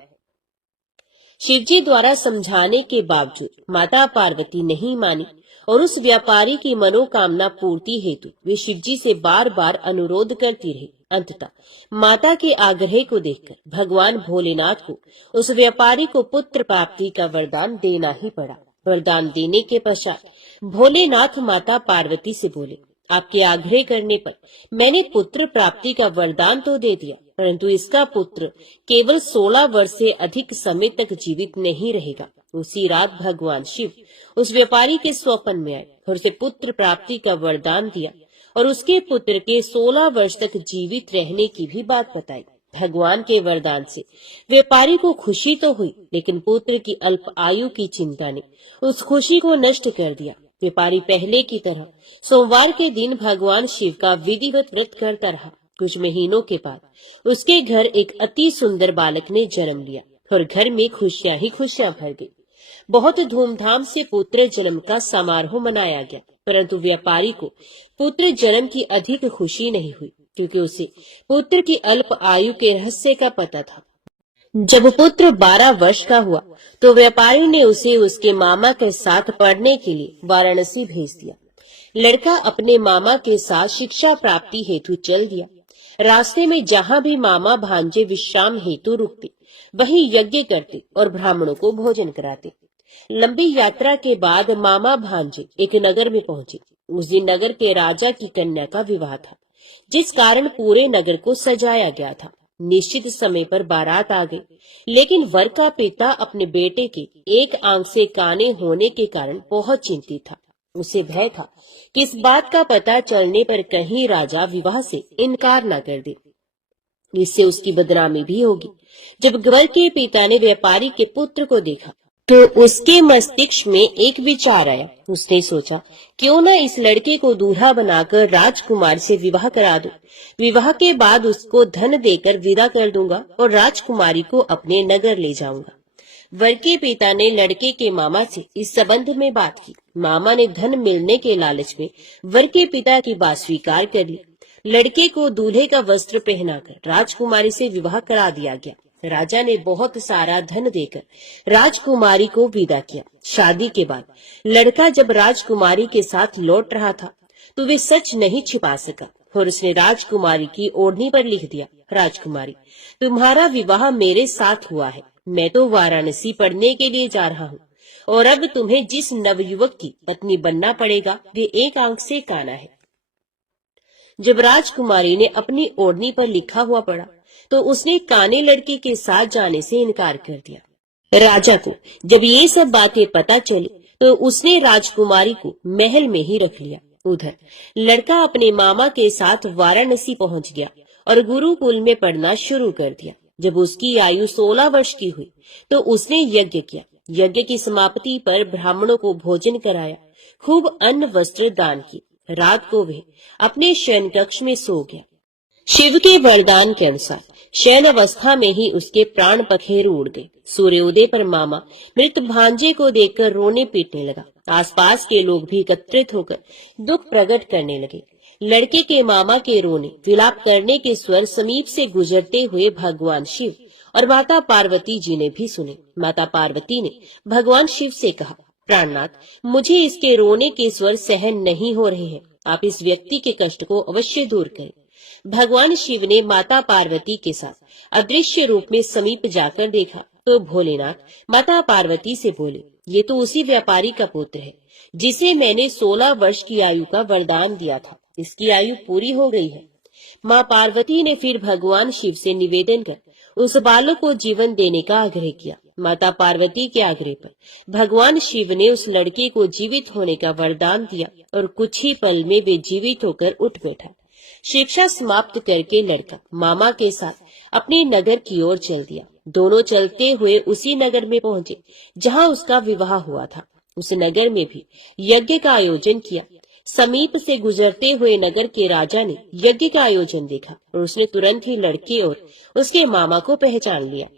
शिवजी द्वारा समझाने के बावजूद माता पार्वती नहीं मानी और उस व्यापारी की मनोकामना पूर्ति हेतु वे शिवजी से बार बार अनुरोध करती रही। अंततः माता के आग्रह को देखकर भगवान भोलेनाथ को उस व्यापारी को पुत्र प्राप्ति का वरदान देना ही पड़ा। वरदान देने के पश्चात भोलेनाथ माता पार्वती से बोले, आपके आग्रह करने पर मैंने पुत्र प्राप्ति का वरदान तो दे दिया, परंतु इसका पुत्र केवल 16 वर्ष से अधिक समय तक जीवित नहीं रहेगा। उसी रात भगवान शिव उस व्यापारी के स्वप्न में आए और उसे पुत्र प्राप्ति का वरदान दिया और उसके पुत्र के 16 वर्ष तक जीवित रहने की भी बात बताई। भगवान के वरदान से व्यापारी को खुशी तो हुई, लेकिन पुत्र की अल्प आयु की चिंता ने उस खुशी को नष्ट कर दिया। व्यापारी पहले की तरह सोमवार के दिन भगवान शिव का विधिवत व्रत करता रहा। कुछ महीनों के बाद उसके घर एक अति सुंदर बालक ने जन्म लिया और घर में खुशियां ही खुशियां भर गई। बहुत धूमधाम से पुत्र जन्म का समारोह मनाया गया, परंतु व्यापारी को पुत्र जन्म की अधिक खुशी नहीं हुई, क्योंकि उसे पुत्र की अल्प आयु के रहस्य का पता था। जब पुत्र 12 वर्ष का हुआ तो व्यापारी ने उसे उसके मामा के साथ पढ़ने के लिए वाराणसी भेज दिया। लड़का अपने मामा के साथ शिक्षा प्राप्ति हेतु चल दिया। रास्ते में जहाँ भी मामा भांजे विश्राम हेतु रुकते, वहीं यज्ञ करते और ब्राह्मणों को भोजन कराते। लंबी यात्रा के बाद मामा भांजे एक नगर में पहुंचे। उस दिन नगर के राजा की कन्या का विवाह था, जिस कारण पूरे नगर को सजाया गया था। निश्चित समय पर बारात आ गई, लेकिन वर का पिता अपने बेटे के एक आंख से काने होने के कारण बहुत चिंतित था। उसे भय था कि इस बात का पता चलने पर कहीं राजा विवाह से इनकार न कर दे, इससे उसकी बदनामी भी होगी। जब वर के पिता ने व्यापारी के पुत्र को देखा तो उसके मस्तिष्क में एक विचार आया। उसने सोचा, क्यों न इस लड़के को दूल्हा बनाकर राजकुमार से विवाह करा दूं। विवाह के बाद उसको धन देकर विदा कर दूंगा और राजकुमारी को अपने नगर ले जाऊंगा। वर के पिता ने लड़के के मामा से इस संबंध में बात की। मामा ने धन मिलने के लालच में वर के पिता की बात स्वीकार कर ली। लड़के को दूल्हे का वस्त्र पहनाकर राजकुमारी से विवाह करा दिया गया। राजा ने बहुत सारा धन देकर राजकुमारी को विदा किया। शादी के बाद लड़का जब राजकुमारी के साथ लौट रहा था तो वे सच नहीं छिपा सका और उसने राजकुमारी की ओढ़नी पर लिख दिया, राजकुमारी, तुम्हारा विवाह मेरे साथ हुआ है। मैं तो वाराणसी पढ़ने के लिए जा रहा हूँ और अब तुम्हें जिस नवयुवक की पत्नी बनना पड़ेगा वे एक आंख से काना है। जब राजकुमारी ने अपनी ओढ़नी पर लिखा हुआ पढ़ा तो उसने काने लड़के के साथ जाने से इनकार कर दिया। राजा को जब ये सब बातें पता चली तो उसने राजकुमारी को महल में ही रख लिया। उधर लड़का अपने मामा के साथ वाराणसी पहुंच गया और गुरुकुल में पढ़ना शुरू कर दिया। जब उसकी आयु 16 वर्ष की हुई तो उसने यज्ञ किया। यज्ञ की समाप्ति पर ब्राह्मणों को भोजन कराया, खूब अन्न वस्त्र दान किए। रात को वह अपने शयन कक्ष में सो गया। शिव के वरदान के अनुसार शयन अवस्था में ही उसके प्राण पखेरु उड़ गए। सूर्योदय पर मामा मृत भांजे को देखकर रोने पीटने लगा। आसपास के लोग भी एकत्रित होकर दुख प्रकट करने लगे। लड़के के मामा के रोने विलाप करने के स्वर समीप से गुजरते हुए भगवान शिव और माता पार्वती जी ने भी सुने। माता पार्वती ने भगवान शिव से कहा, प्राणनाथ, मुझे इसके रोने के स्वर सहन नहीं हो रहे हैं, आप इस व्यक्ति के कष्ट को अवश्य दूर करें। भगवान शिव ने माता पार्वती के साथ अदृश्य रूप में समीप जाकर देखा तो भोलेनाथ माता पार्वती से बोले, ये तो उसी व्यापारी का पुत्र है जिसे मैंने 16 वर्ष की आयु का वरदान दिया था, इसकी आयु पूरी हो गई है। माँ पार्वती ने फिर भगवान शिव से निवेदन कर उस बालक को जीवन देने का आग्रह किया। माता पार्वती के आग्रह पर भगवान शिव ने उस लड़के को जीवित होने का वरदान दिया और कुछ ही पल में वे जीवित होकर उठ बैठा। शिक्षा समाप्त करके लड़का मामा के साथ अपने नगर की ओर चल दिया। दोनों चलते हुए उसी नगर में पहुंचे जहां उसका विवाह हुआ था। उस नगर में भी यज्ञ का आयोजन किया। समीप से गुजरते हुए नगर के राजा ने यज्ञ का आयोजन देखा और उसने तुरंत ही लड़के और उसके मामा को पहचान लिया।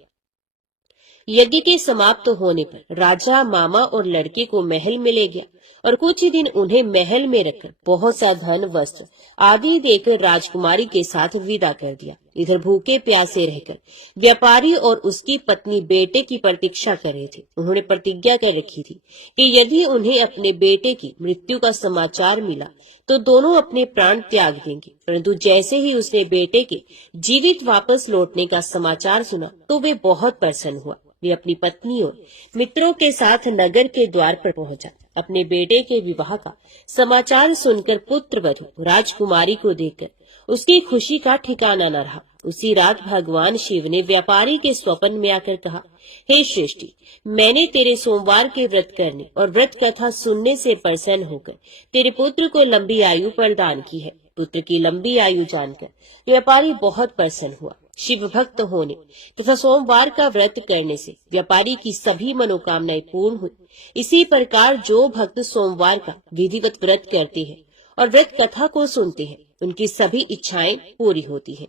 यज्ञ के समाप्त होने पर राजा मामा और लड़के को महल में ले गया और कुछ ही दिन उन्हें महल में रखकर बहुत सा धन वस्त्र आदि देकर राजकुमारी के साथ विदा कर दिया। इधर भूखे प्यासे रहकर व्यापारी और उसकी पत्नी बेटे की प्रतीक्षा कर रहे थे। उन्होंने प्रतिज्ञा कर रखी थी कि यदि उन्हें अपने बेटे की मृत्यु का समाचार मिला तो दोनों अपने प्राण त्याग देंगे। परंतु जैसे ही उसने बेटे के जीवित वापस लौटने का समाचार सुना तो वे बहुत प्रसन्न हुआ। वे अपनी पत्नी और मित्रों के साथ नगर के द्वार पर पहुंचा। अपने बेटे के विवाह का समाचार सुनकर पुत्र वधू राजकुमारी को देखकर उसकी खुशी का ठिकाना न रहा। उसी रात भगवान शिव ने व्यापारी के स्वप्न में आकर कहा, हे श्रेष्ठी, मैंने तेरे सोमवार के व्रत करने और व्रत कथा सुनने से प्रसन्न होकर तेरे पुत्र को लंबी आयु प्रदान की है। पुत्र की लंबी आयु जानकर व्यापारी बहुत प्रसन्न हुआ। शिव भक्त होने तथा सोमवार का व्रत करने से व्यापारी की सभी मनोकामनाएं पूर्ण हुई। इसी प्रकार जो भक्त सोमवार का विधिवत व्रत करते हैं और व्रत कथा को सुनते हैं, उनकी सभी इच्छाएं पूरी होती हैं।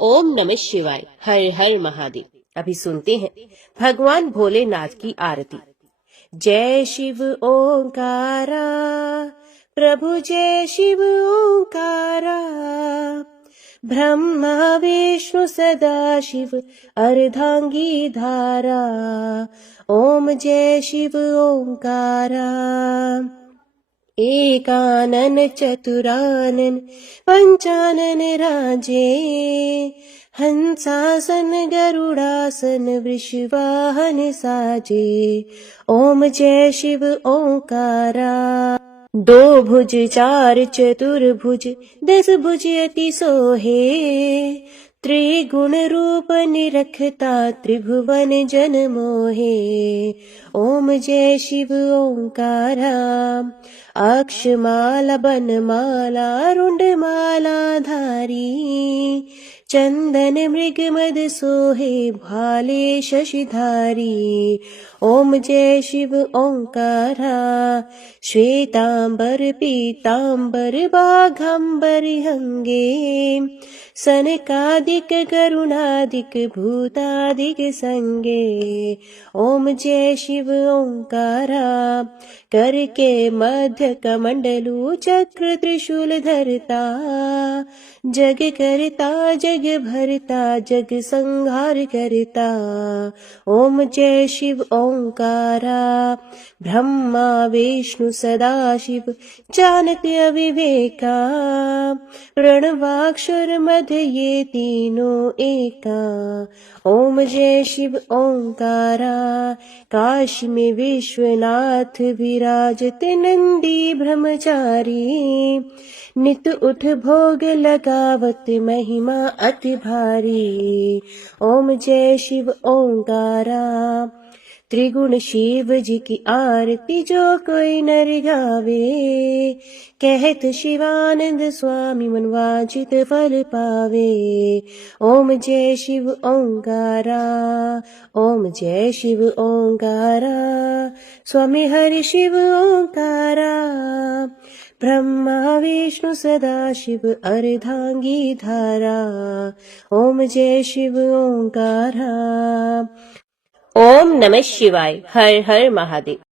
ओम नमः शिवाय। हर हर महादेव। अभी सुनते हैं भगवान भोलेनाथ की आरती। जय शिव ओंकारा, प्रभु जय शिव ओंकारा, ब्रह्मा विष्णु सदा शिव अर्धांगी धारा। ओम जय शिव ओंकारा। एकानन चतुरानन पंचानन राजे, हंसासन गरुड़ासन वृषवाहन साजे। ओम जय शिव ओंकारा। दो भुज चार चतुर्भुज 10 भुज अति सोहे, त्रिगुण रूप निरखता त्रिभुवन जन मोहे। ओम जय शिव ओंकारा। अक्षमाला बनमाला रुंडमाला धारी, चंदन मृग मद सोहे भाले शशिधारी। ओम जय शिव ओंकारा। श्वेतांबर पीतांबर बाघांबर हंगे, सनकादिक गरुणादिक भूतादिक संगे। ओम जय शिव ओंकारा। कर के मध्य कमंडलू चक्र त्रिशूल धरता, जग करता जग भरता जग संहार करता। ओम जय शिव ओंकारा। ब्रह्मा विष्णु सदा शिव जानक अविवेका, प्रणवाक्षर मध्य ये तीनों एका। ओम जय शिव ओंकारा। काशी में विश्वनाथ विराजते नंदी ब्रह्मचारी, नित उठ भोग लगावत महिमा अति भारी। ओम जय शिव ओंकारा। त्रिगुण शिव जी की आरती जो कोई नर गावे, कहत शिवानंद स्वामी मन वांछित फल पावे। ओम जय शिव ओंकारा। ओम जय शिव ओंकारा। स्वामी हरि शिव ओंकारा। ब्रह्मा विष्णु सदा शिव अर्धांगी धारा। ओम जय शिव ओंकारा। ओम नमः शिवाय। हर हर महादेव।